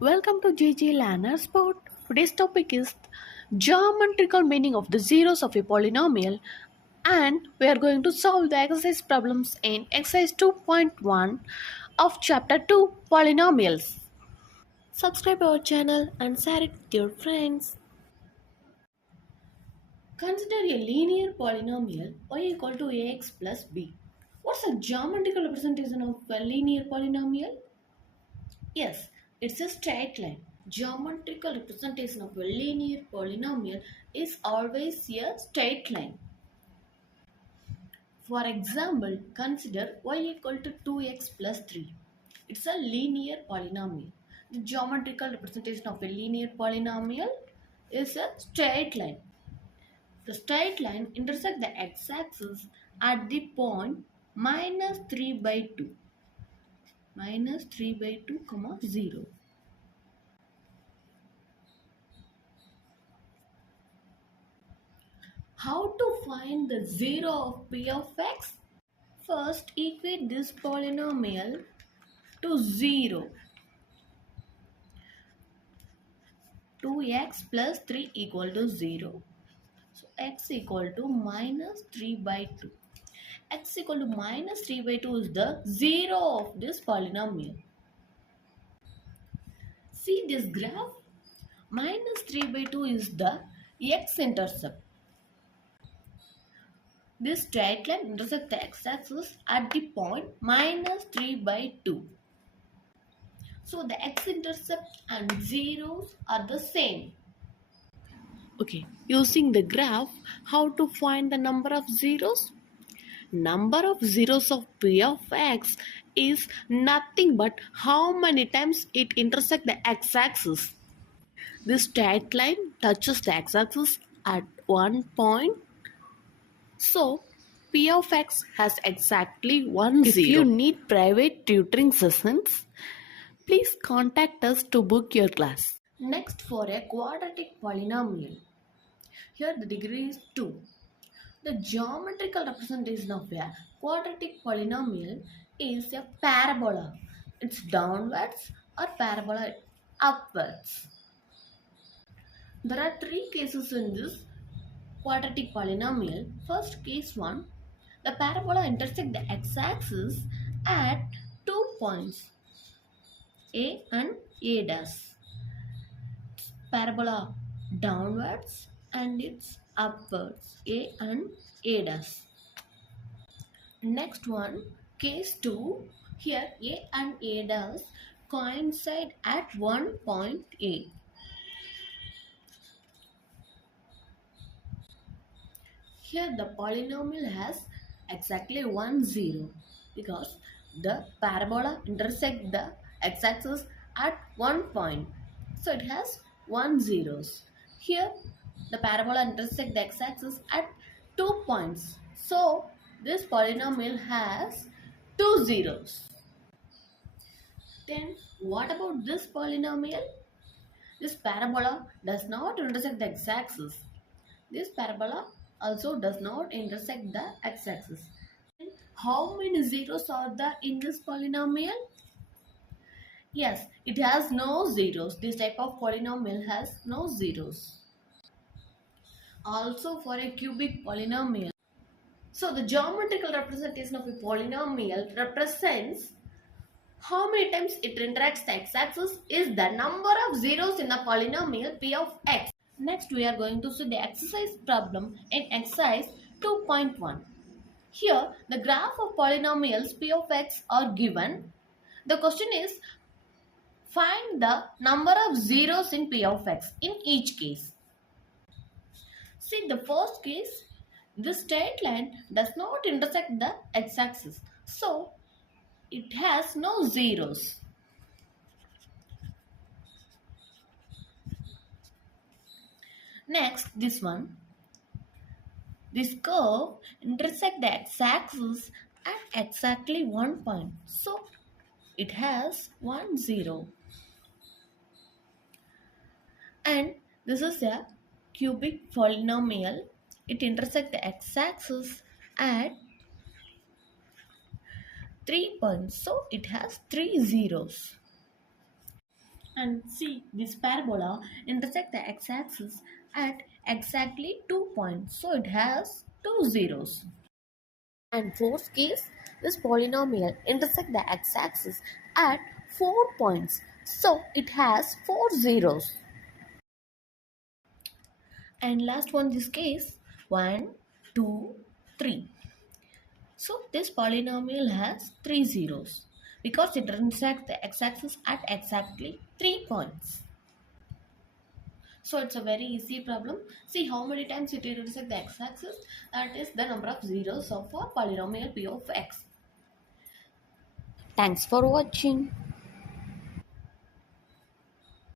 Welcome to jjlearnersspot. Today's topic is geometrical meaning of the zeros of a polynomial, and we are going to solve the exercise problems in exercise 2.1 of chapter 2 polynomials. Subscribe our channel and share it with your friends. Consider a linear polynomial y equal to ax plus b. What's a geometrical representation of a linear polynomial? Yes, it's a straight line. Geometrical representation of a linear polynomial is always a straight line. For example, consider y equal to 2x plus 3. It's a linear polynomial. The geometrical representation of a linear polynomial is a straight line. The straight line intersects the x-axis at the point minus 3 by 2. Minus 3 by 2, 0. How to find the zero of p of x? First, equate this polynomial to 0. 2x plus 3 equal to 0. So, x equal to minus 3 by 2. X equal to minus 3 by 2 is the zero of this polynomial. See this graph? Minus 3 by 2 is the x-intercept. This straight line intersects the x-axis at the point minus 3 by 2. So the x-intercept and zeros are the same. Okay, using the graph, how to find the number of zeros? Number of zeros of p of x is nothing but how many times it intersects the x-axis. This straight line touches the x-axis at one point. So, p of x has exactly 1 0. If you need private tutoring sessions, please contact us to book your class. Next, for a quadratic polynomial. Here the degree is 2. The geometrical representation of a quadratic polynomial is a parabola. It's downwards or parabola upwards. There are three cases in this quadratic polynomial. First, case 1, the parabola intersects the x-axis at 2 points A and A dash. Parabola downwards and it's upwards, A and A dash. Next one, case 2, here A and A dash coincide at one point A. Here the polynomial has exactly 1 0 because the parabola intersects the x-axis at one point. So it has 1 zeros. Here the parabola intersects the x-axis at 2 points. So this polynomial has 2 zeros. Then what about this polynomial? This parabola does not intersect the x-axis. This parabola also does not intersect the x-axis. How many zeros are there in this polynomial? Yes, it has no zeros. This type of polynomial has no zeros. Also for a cubic polynomial. So the geometrical representation of a polynomial represents how many times it interacts the x-axis is the number of zeros in the polynomial p of x. Next, we are going to see the exercise problem in exercise 2.1. Here, the graph of polynomials p of x are given. The question is, find the number of zeros in p of x in each case. See the first case, this straight line does not intersect the x-axis. So, it has no zeros. Next, this one. This curve intersects the x-axis at exactly one point. So, it has 1 0. And this is a cubic polynomial. It intersects the x-axis at 3 points. So it has 3 zeros. And see, this parabola intersects the x-axis at exactly 2 points. So it has 2 zeros. And fourth case, this polynomial intersects the x-axis at 4 points. So it has 4 zeros. And last one, this case, 1, 2, 3. So this polynomial has 3 zeros because it intersects the x-axis at exactly 3 points. So it's a very easy problem. See how many times it intersects the x-axis. That is the number of zeros of a polynomial p of x. Thanks for watching.